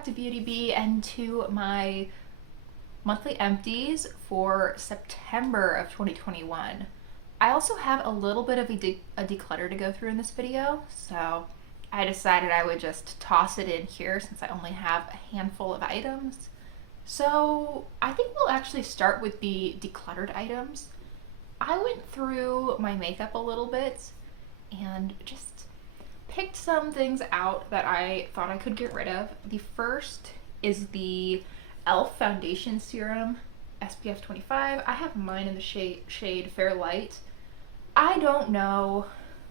back to Beauty Bee and to my monthly empties for September of 2021. I also have a little bit of a declutter to go through in this video, so I decided I would just toss it in here since I only have a handful of items. So I think we'll actually start with the decluttered items. I went through my makeup a little bit and just picked some things out that I thought I could get rid of. The first is the e.l.f. Foundation Serum SPF 25. I have mine in the shade Fair Light. I don't know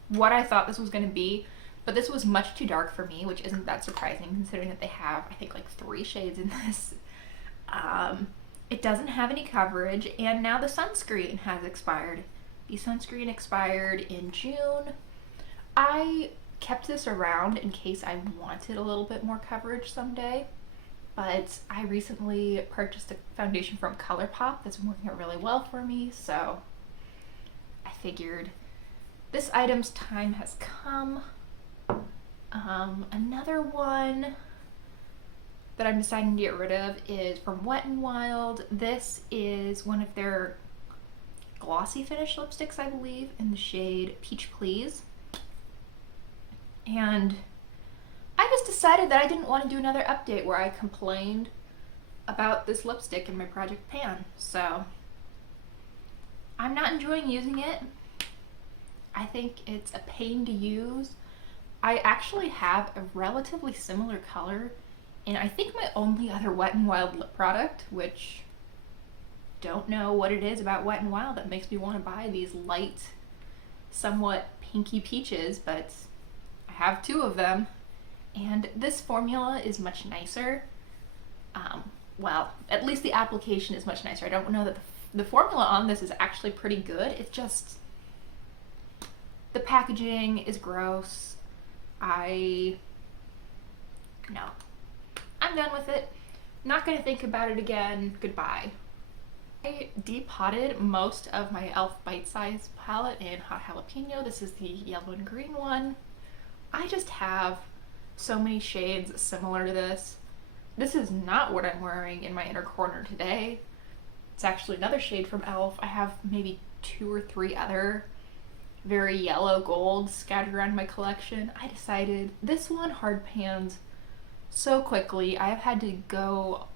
what I thought this was going to be, but this was much too dark for me, which isn't that surprising considering that they have, I think, like 3 shades in this. It doesn't have any coverage, and now the sunscreen has expired. The sunscreen expired in June. I kept this around in case I wanted a little bit more coverage someday, but I recently purchased a foundation from ColourPop that's been working out really well for me, so I figured this item's time has come. Another one that I'm deciding to get rid of is from Wet n Wild. This is one of their glossy finish lipsticks, I believe, in the shade Peach Please. And I just decided that I didn't want to do another update where I complained about this lipstick in my project pan. So I'm not enjoying using it. I think it's a pain to use. I actually have a relatively similar color in I think my only other Wet n Wild lip product, which don't know what it is about Wet n Wild that makes me want to buy these light, somewhat pinky peaches, but I have 2 of them, and this formula is much nicer. Well, at least the application is much nicer. I don't know that the formula on this is actually pretty good. It's just the packaging is gross. No. I'm done with it. Not gonna think about it again. Goodbye. I depotted most of my e.l.f. Bite Size palette in Hot Jalapeno. This is the yellow and green one. I just have so many shades similar to this. This is not what I'm wearing in my inner corner today. It's actually another shade from e.l.f. I have maybe 2 or 3 other very yellow gold scattered around my collection. I decided this one hard pans so quickly. I've had to go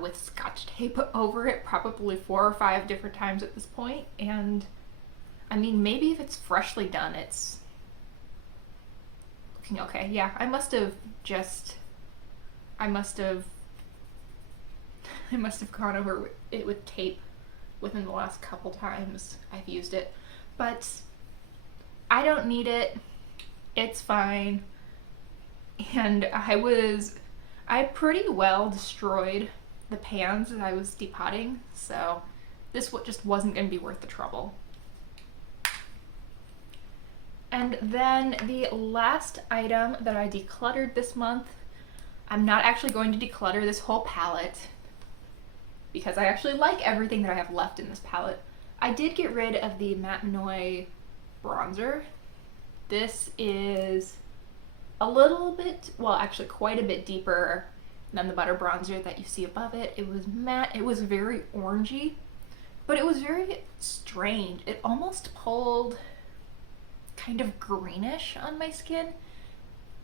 with Scotch tape over it probably 4 or 5 different times at this point, and I mean, maybe if it's freshly done it's looking okay. Yeah, I must have gone over it with tape within the last couple times I've used it, but I don't need it. It's fine. And I pretty well destroyed the pans that I was depotting, so this just wasn't going to be worth the trouble. And then the last item that I decluttered this month, I'm not actually going to declutter this whole palette because I actually like everything that I have left in this palette. I did get rid of the Matte bronzer. This is a little bit, well, actually quite a bit deeper than the butter bronzer that you see above it. It was matte, it was very orangey, but it was very strange. It almost pulled kind of greenish on my skin.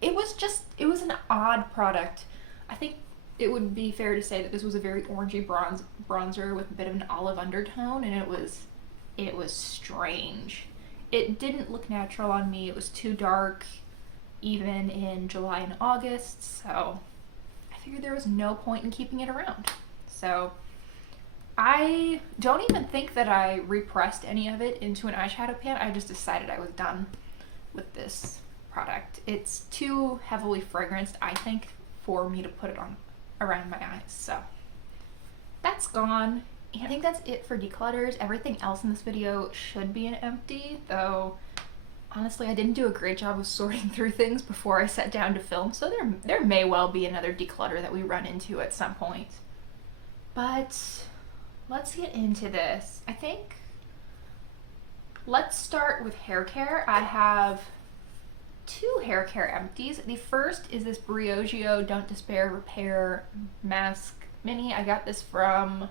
It was an odd product. I think it would be fair to say that this was a very orangey bronzer with a bit of an olive undertone, and it was strange. It didn't look natural on me. It was too dark, even in July and August, so I figured there was no point in keeping it around. So I don't even think that I repressed any of it into an eyeshadow pan. I just decided I was done with this product. It's too heavily fragranced, I think, for me to put it on around my eyes. So that's gone. And I think that's it for declutters. Everything else in this video should be an empty, though honestly I didn't do a great job of sorting through things before I sat down to film, so there may well be another declutter that we run into at some point. But let's get into this. I think let's start with hair care. I have two hair care empties. The first is this Briogeo Don't Despair Repair Mask Mini. I got this from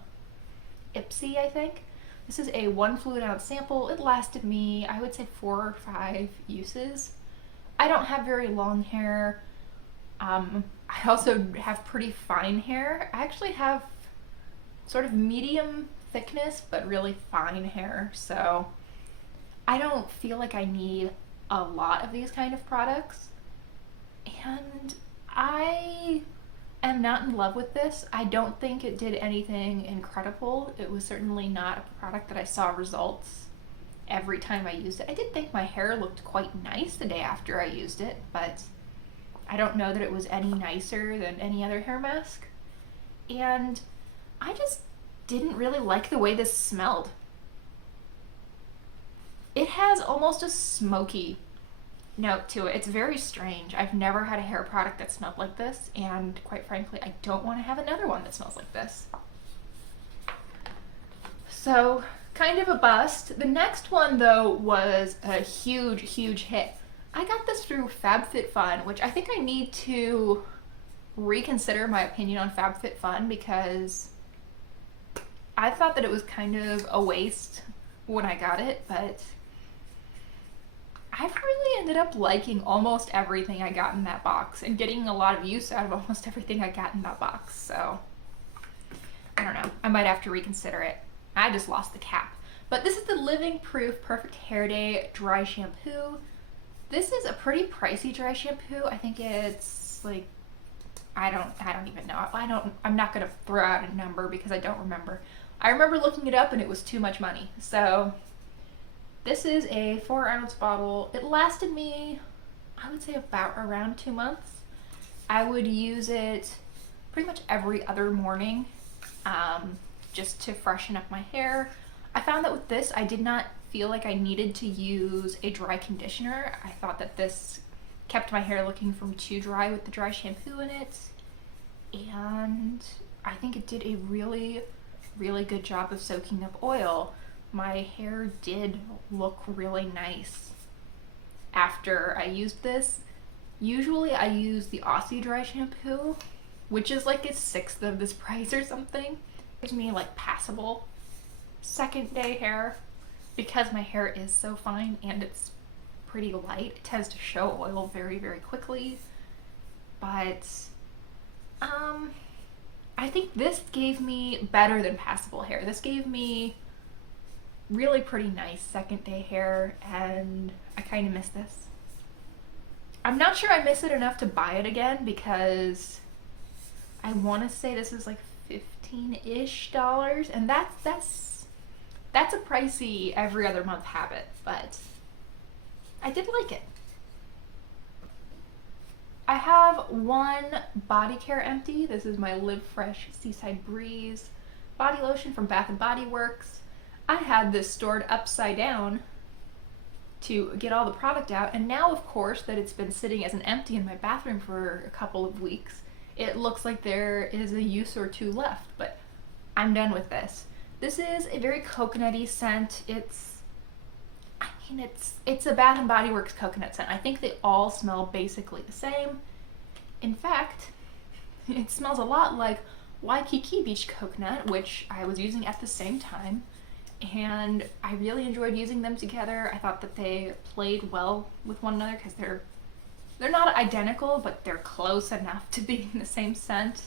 Ipsy, I think. This is a 1 fluid ounce sample. It lasted me, I would say, 4 or 5 uses. I don't have very long hair. I also have pretty fine hair. I actually have sort of medium thickness, but really fine hair. So I don't feel like I need a lot of these kind of products. And I am not in love with this. I don't think it did anything incredible. It was certainly not a product that I saw results every time I used it. I did think my hair looked quite nice the day after I used it, but I don't know that it was any nicer than any other hair mask. And I just didn't really like the way this smelled. It has almost a smoky note to it. It's very strange. I've never had a hair product that smelled like this, and quite frankly, I don't want to have another one that smells like this. So, kind of a bust. The next one, though, was a huge, huge hit. I got this through FabFitFun, which I think I need to reconsider my opinion on FabFitFun, because I thought that it was kind of a waste when I got it, but I've really ended up liking almost everything I got in that box and getting a lot of use out of almost everything I got in that box. So I don't know, I might have to reconsider it. I just lost the cap. But this is the Living Proof Perfect Hair Day Dry Shampoo. This is a pretty pricey dry shampoo. I think it's like, I don't even know. I'm not gonna throw out a number because I don't remember. I remember looking it up and it was too much money. So this is a 4 ounce bottle. It lasted me, I would say, about around 2 months. I would use it pretty much every other morning, just to freshen up my hair. I found that with this, I did not feel like I needed to use a dry conditioner. I thought that this kept my hair looking from too dry with the dry shampoo in it. And I think it did a really, really good job of soaking up oil. My hair did look really nice after I used this. Usually I use the Aussie dry shampoo, which is like 1/6 of this price or something. It gives me like passable second day hair. Because my hair is so fine and it's pretty light, it tends to show oil very, very quickly. But I think this gave me better than passable hair. This gave me really pretty nice second day hair, and I kind of miss this. I'm not sure I miss it enough to buy it again, because I want to say this is like $15-ish, and that's a pricey every other month habit, but I did like it. I have one body care empty. This is my Live Fresh Seaside Breeze body lotion from Bath & Body Works. I had this stored upside down to get all the product out, and now, of course, that it's been sitting as an empty in my bathroom for a couple of weeks, it looks like there is a use or two left, but I'm done with this. This is a very coconutty scent. It's a Bath & Body Works coconut scent. I think they all smell basically the same. In fact, it smells a lot like Waikiki Beach Coconut, which I was using at the same time, and I really enjoyed using them together. I thought that they played well with one another because they're not identical, but they're close enough to being the same scent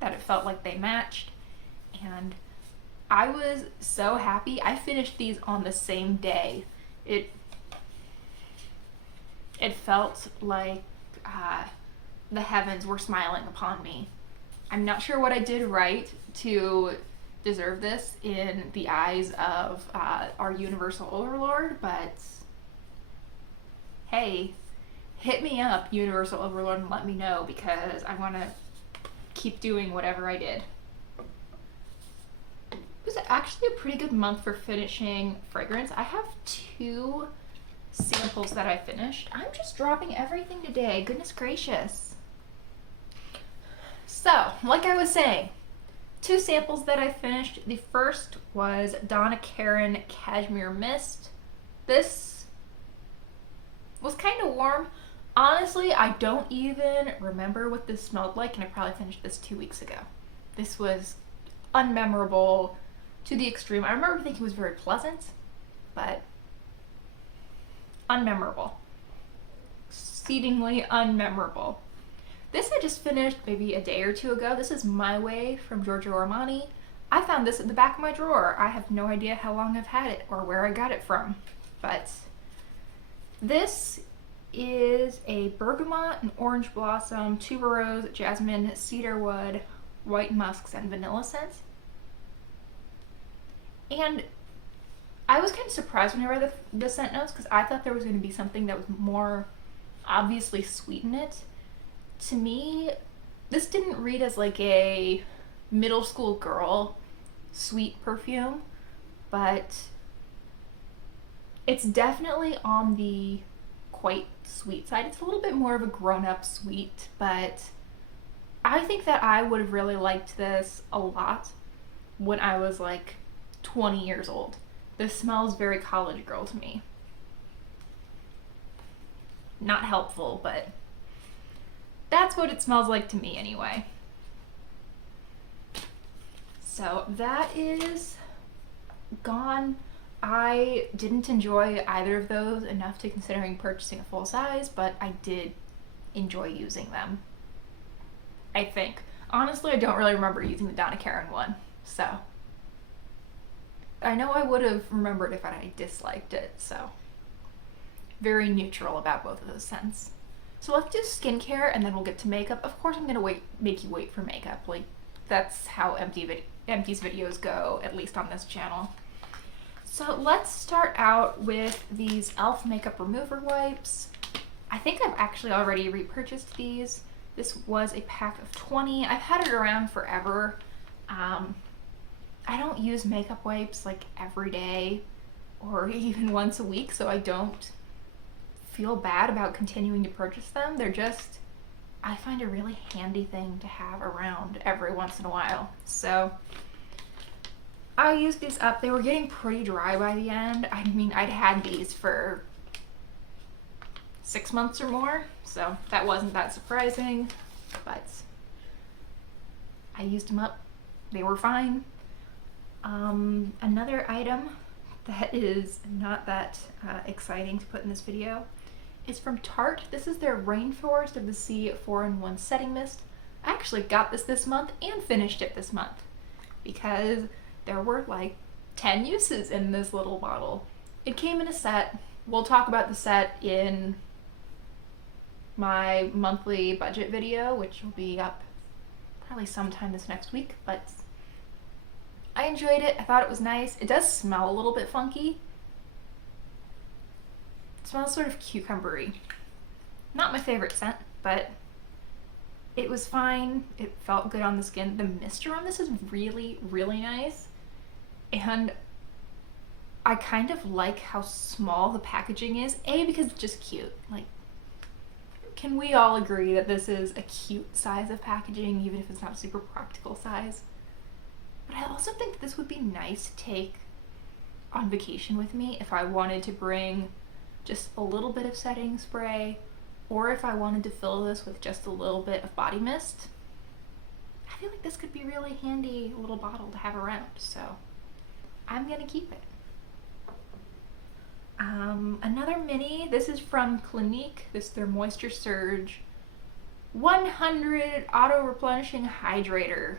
that it felt like they matched. And I was so happy. I finished these on the same day. It felt like the heavens were smiling upon me. I'm not sure what I did right to deserve this in the eyes of our universal overlord, but hey, hit me up, universal overlord, and let me know, because I want to keep doing whatever I did. It was actually a pretty good month for finishing fragrance. I have 2 samples that I finished. I'm just dropping everything today. Goodness gracious. So, like I was saying, 2 samples that I finished. The first was Donna Cashmere Mist. This was kind of warm. Honestly, I don't even remember what this smelled like, and I probably finished this 2 weeks ago. This was unmemorable to the extreme. I remember thinking it was very pleasant, but unmemorable. Exceedingly unmemorable. This I just finished maybe a day or two ago. This is My Way from Giorgio Armani. I found this at the back of my drawer. I have no idea how long I've had it or where I got it from, but this is a bergamot and orange blossom, tuberose, jasmine, cedarwood, white musks, and vanilla scent. And I was kind of surprised when I read the scent notes because I thought there was going to be something that was more obviously sweet in it. To me, this didn't read as like a middle school girl sweet perfume, but it's definitely on the quite sweet side. It's a little bit more of a grown-up sweet, but I think that I would have really liked this a lot when I was like 20 years old. This smells very college girl to me. Not helpful, but that's what it smells like to me anyway. So that is gone. I didn't enjoy either of those enough to considering purchasing a full size, but I did enjoy using them, I think. Honestly, I don't really remember using the Donna one, so I know I would have remembered if I disliked it, so very neutral about both of those scents. So let's do skincare and then we'll get to makeup. Of course I'm gonna make you wait for makeup. Like, that's how Empties videos go, at least on this channel. So let's start out with these e.l.f. makeup remover wipes. I think I've actually already repurchased these. This was a pack of 20. I've had it around forever. I don't use makeup wipes like every day or even once a week, so I don't feel bad about continuing to purchase them. They're just, I find a really handy thing to have around every once in a while. So I used these up. They were getting pretty dry by the end. I mean, I'd had these for 6 months or more, so that wasn't that surprising, but I used them up. They were fine. Another item that is not that exciting to put in this video is from Tarte. This is their Rainforest of the Sea 4-in-1 Setting Mist. I actually got this month and finished it this month because there were like 10 uses in this little bottle. It came in a set. We'll talk about the set in my monthly budget video, which will be up probably sometime this next week, but I enjoyed it. I thought it was nice. It does smell a little bit funky. It smells sort of cucumbery. Not my favorite scent, but it was fine. It felt good on the skin. The mister on this is really, really nice. And I kind of like how small the packaging is. A, because it's just cute. Like, can we all agree that this is a cute size of packaging, even if it's not a super practical size? But I also think that this would be nice to take on vacation with me if I wanted to bring just a little bit of setting spray, or if I wanted to fill this with just a little bit of body mist. I feel like this could be a really handy little bottle to have around, so I'm gonna keep it. Another mini, this is from Clinique. This is their Moisture Surge 100 Auto Replenishing Hydrator.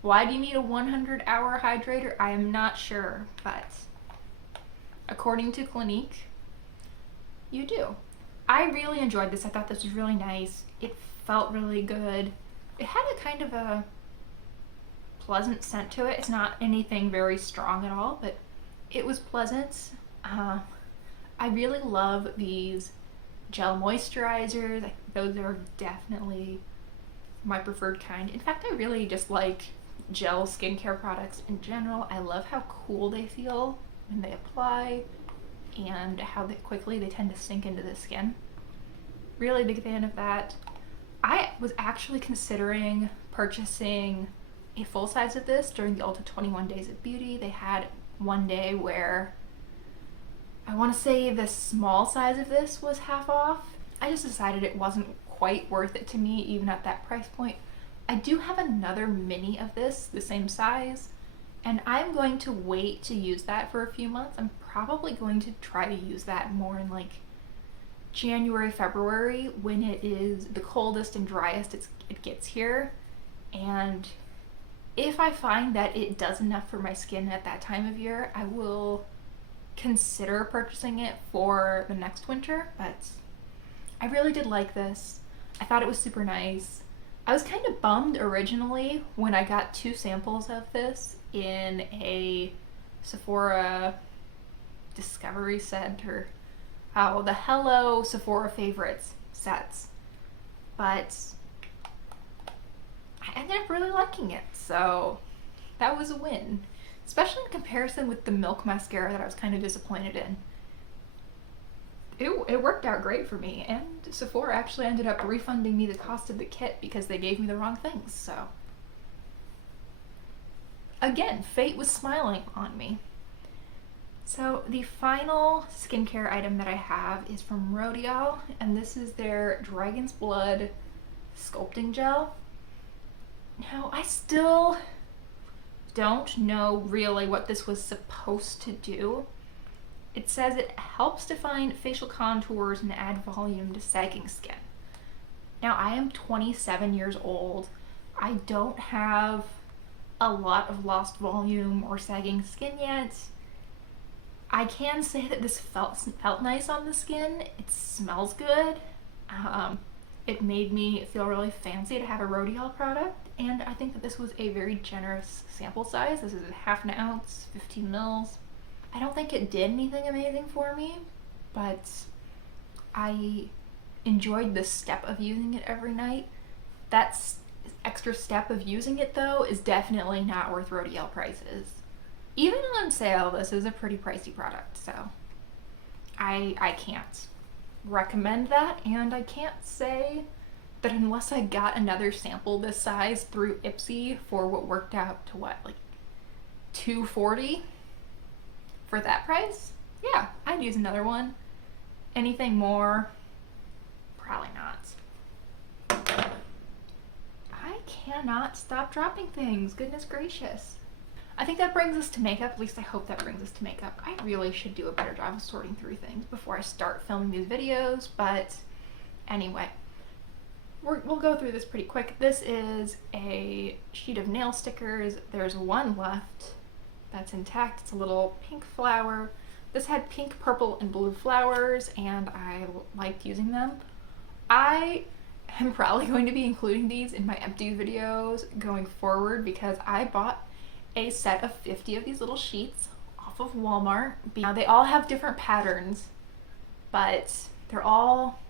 Why do you need a 100-hour hydrator? I am not sure, but according to Clinique, you do. I really enjoyed this. I thought this was really nice. It felt really good. It had a kind of a pleasant scent to it. It's not anything very strong at all, but it was pleasant. I really love these gel moisturizers. Those are definitely my preferred kind. In fact, I really just like gel skincare products in general. I love how cool they feel when they apply and how quickly they tend to sink into the skin. Really big fan of that. I was actually considering purchasing a full size of this during the Ulta 21 Days of Beauty. They had one day where I want to say the small size of this was half off, I just decided it wasn't quite worth it to me even at that price point. I do have another mini of this, the same size, and I'm going to wait to use that for a few months. I'm probably going to try to use that more in like January, February, when it is the coldest and driest it gets here. And if I find that it does enough for my skin at that time of year, I will consider purchasing it for the next winter. But I really did like this. I thought it was super nice. I was kind of bummed originally when I got 2 samples of this in a Sephora discovery set, or the Hello Sephora Favorites sets. But I ended up really liking it, so that was a win. Especially in comparison with the Milk mascara that I was kind of disappointed in. It worked out great for me, and Sephora actually ended up refunding me the cost of the kit because they gave me the wrong things, so. Again, fate was smiling on me. So the final skincare item that I have is from Rodial, and this is their Dragon's Blood Sculpting Gel. Now, I still don't know really what this was supposed to do. It says it helps define facial contours and add volume to sagging skin. Now, I am 27 years old. I don't have a lot of lost volume or sagging skin yet. I can say that this felt nice on the skin. It smells good. It made me feel really fancy to have a Rodial product, and I think that this was a very generous sample size. This is a half an ounce, 15 mils. I don't think it did anything amazing for me, but I enjoyed the step of using it every night. That extra step of using it, though, is definitely not worth Rodial prices. Even on sale, this is a pretty pricey product, so I can't recommend that, and I can't say that unless I got another sample this size through Ipsy for what worked out to what, like $240 for that price? Yeah, I'd use another one. Anything more? Probably not. I cannot stop dropping things, goodness gracious. I think that brings us to makeup. At least I hope that brings us to makeup. I really should do a better job of sorting through things before I start filming these videos, but anyway, we'll go through this pretty quick. This is a sheet of nail stickers. There's one left that's intact. It's a little pink flower. This had pink, purple, and blue flowers, and I liked using them. I am probably going to be including these in my Empties videos going forward because I bought a set of 50 of these little sheets off of Walmart. Now, they all have different patterns, but they're all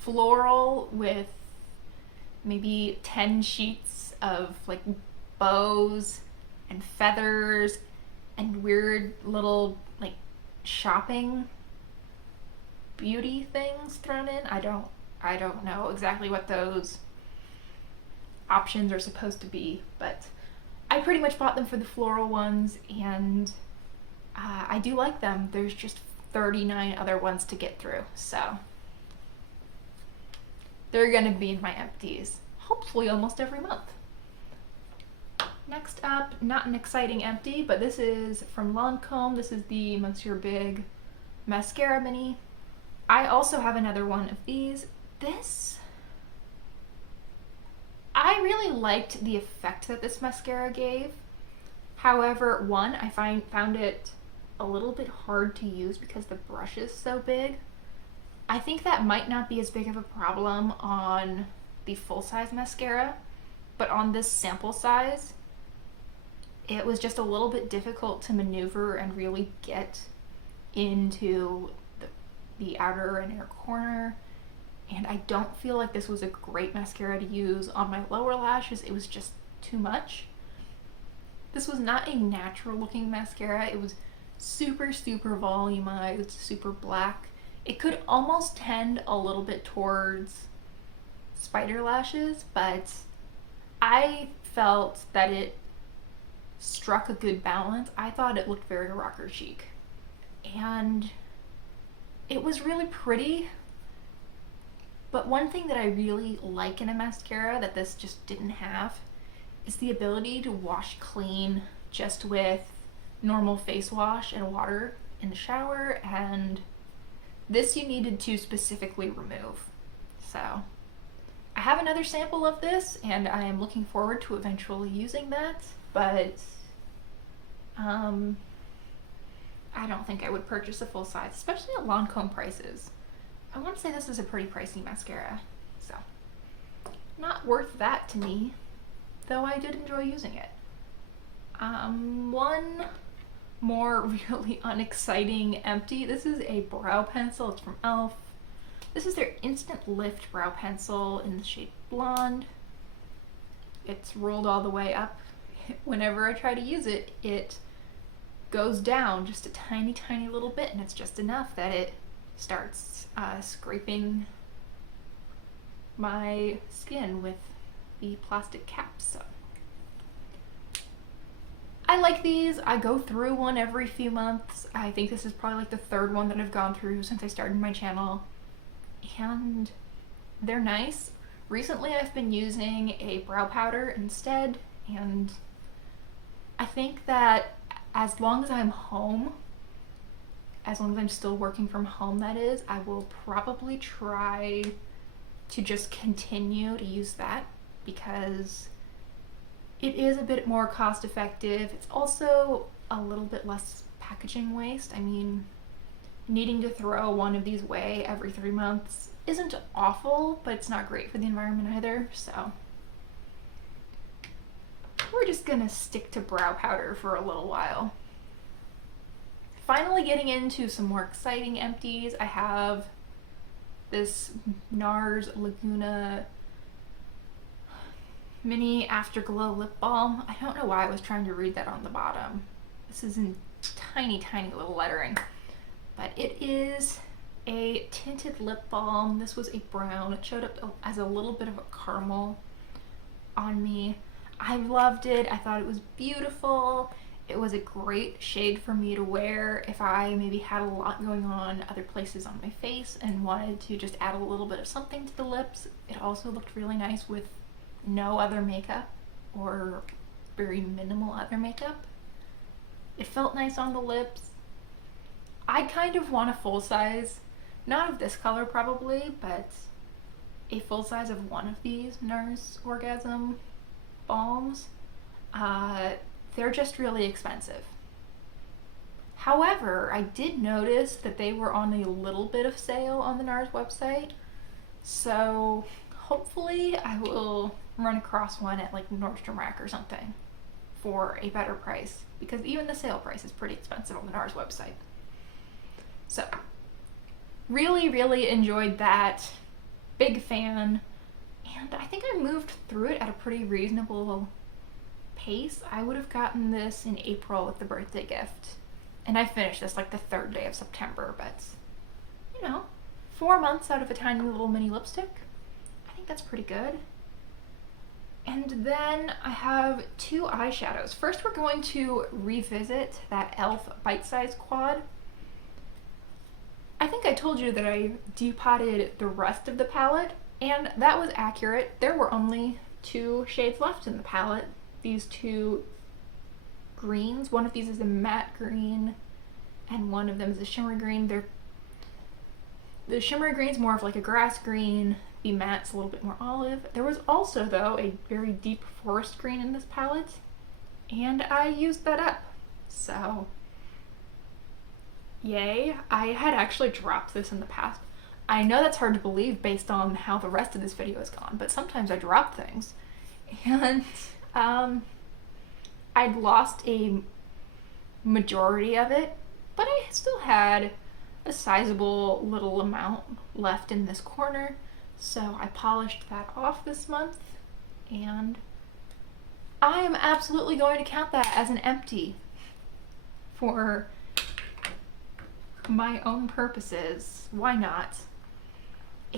floral with maybe 10 sheets of like bows and feathers and weird little like shopping beauty things thrown in. I don't know exactly what those options are supposed to be, but I pretty much bought them for the floral ones, and I do like them. There's just 39 other ones to get through, so they're gonna be in my Empties, hopefully almost every month. Next up, not an exciting empty, but this is from Lancome. This is the Monsieur Big Mascara Mini. I also have another one of these. I really liked the effect that this mascara gave. However, one, I found it a little bit hard to use because the brush is so big. I think that might not be as big of a problem on the full-size mascara, but on this sample size, it was just a little bit difficult to maneuver and really get into the outer and inner corner. And I don't feel like this was a great mascara to use on my lower lashes. It was just too much. This was not a natural looking mascara. It was super, super volumized, super black. It could almost tend a little bit towards spider lashes, but I felt that it struck a good balance. I thought it looked very rocker chic. And it was really pretty. But one thing that I really like in a mascara that this just didn't have is the ability to wash clean just with normal face wash and water in the shower, and this you needed to specifically remove. So I have another sample of this and I am looking forward to eventually using that, but I don't think I would purchase a full size, especially at Lancome prices. I want to say this is a pretty pricey mascara, so not worth that to me, though I did enjoy using it. One more really unexciting empty. This is a brow pencil. It's from e.l.f. This is their Instant Lift brow pencil in the shade Blonde. It's rolled all the way up. Whenever I try to use it, it goes down just a tiny, tiny little bit, and it's just enough that it starts scraping my skin with the plastic cap. So I like these. I go through one every few months. I think this is probably like the third one that I've gone through since I started my channel, and they're nice. Recently I've been using a brow powder instead, and I think that as long as I'm home, as long as I'm still working from home, that is, I will probably try to just continue to use that because it is a bit more cost effective. It's also a little bit less packaging waste. I mean, needing to throw one of these away every 3 months isn't awful, but it's not great for the environment either, so we're just gonna stick to brow powder for a little while. Finally getting into some more exciting empties, I have this Nars Laguna Mini Afterglow Lip Balm. I don't know why I was trying to read that on the bottom. This is in tiny, tiny little lettering. But it is a tinted lip balm. This was a brown. It showed up as a little bit of a caramel on me. I loved it. I thought it was beautiful. It was a great shade for me to wear if I maybe had a lot going on other places on my face and wanted to just add a little bit of something to the lips. It also looked really nice with no other makeup or very minimal other makeup. It felt nice on the lips. I kind of want a full size, not of this color probably, but a full size of one of these Nars Orgasm balms. They're just really expensive. However, I did notice that they were on a little bit of sale on the Nars website, so hopefully I will run across one at like Nordstrom Rack or something for a better price, because even the sale price is pretty expensive on the Nars website. So really, really enjoyed that. Big fan. And I think I moved through it at a pretty reasonable pace. I would have gotten this in April with the birthday gift, and I finished this like the 3rd day of September, but you know, 4 months out of a tiny little mini lipstick, I think that's pretty good. And then I have 2 eyeshadows. First, we're going to revisit that e.l.f. Bite Size Quad. I think I told you that I depotted the rest of the palette, and that was accurate. There were only 2 shades left in the palette. These 2 greens. One of these is a matte green, and one of them is a shimmer green. The shimmer green's more of like a grass green. The matte's a little bit more olive. There was also, though, a very deep forest green in this palette, and I used that up. So, yay. I had actually dropped this in the past. I know that's hard to believe based on how the rest of this video has gone, but sometimes I drop things. And I'd lost a majority of it, but I still had a sizable little amount left in this corner, so I polished that off this month, and I am absolutely going to count that as an empty for my own purposes. Why not?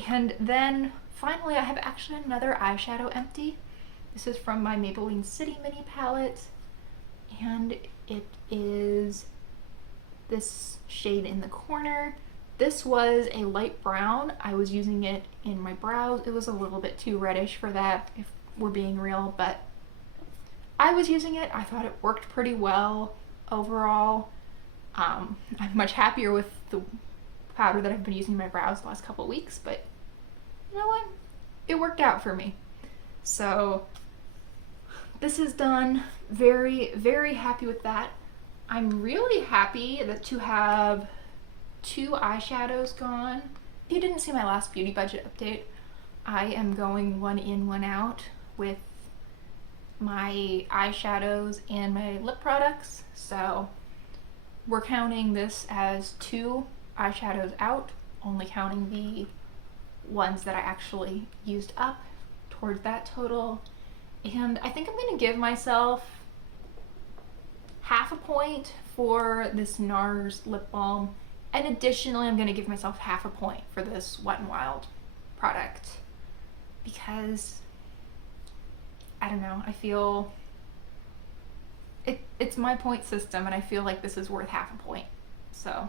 And then finally I have actually another eyeshadow empty. This is from my Maybelline City Mini palette, and it is this shade in the corner. This was a light brown. I was using it in my brows. It was a little bit too reddish for that, if we're being real, but I was using it. I thought it worked pretty well overall. I'm much happier with the powder that I've been using in my brows the last couple of weeks, but you know what? It worked out for me. So this is done. Very, very happy with that. I'm really happy that to have 2 eyeshadows gone. If you didn't see my last beauty budget update, I am going 1 in, 1 out with my eyeshadows and my lip products. So we're counting this as 2 eyeshadows out, only counting the ones that I actually used up towards that total. And I think I'm going to give myself half a point for this Nars lip balm, and additionally I'm going to give myself half a point for this Wet n Wild product, because I don't know, I feel it's my point system and I feel like this is worth half a point, so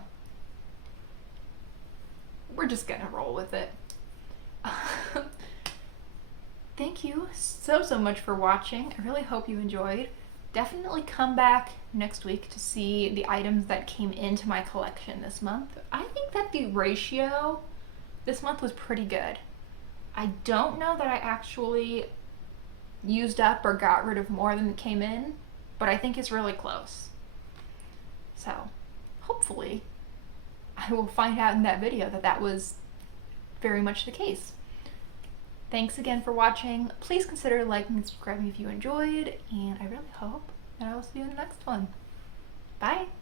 we're just gonna roll with it. Thank you so much for watching. I really hope you enjoyed. Definitely come back next week to see the items that came into my collection this month. I think that the ratio this month was pretty good. I don't know that I actually used up or got rid of more than came in, but I think it's really close. So hopefully I will find out in that video that that was very much the case. Thanks again for watching. Please consider liking and subscribing if you enjoyed, and I really hope that I will see you in the next one. Bye!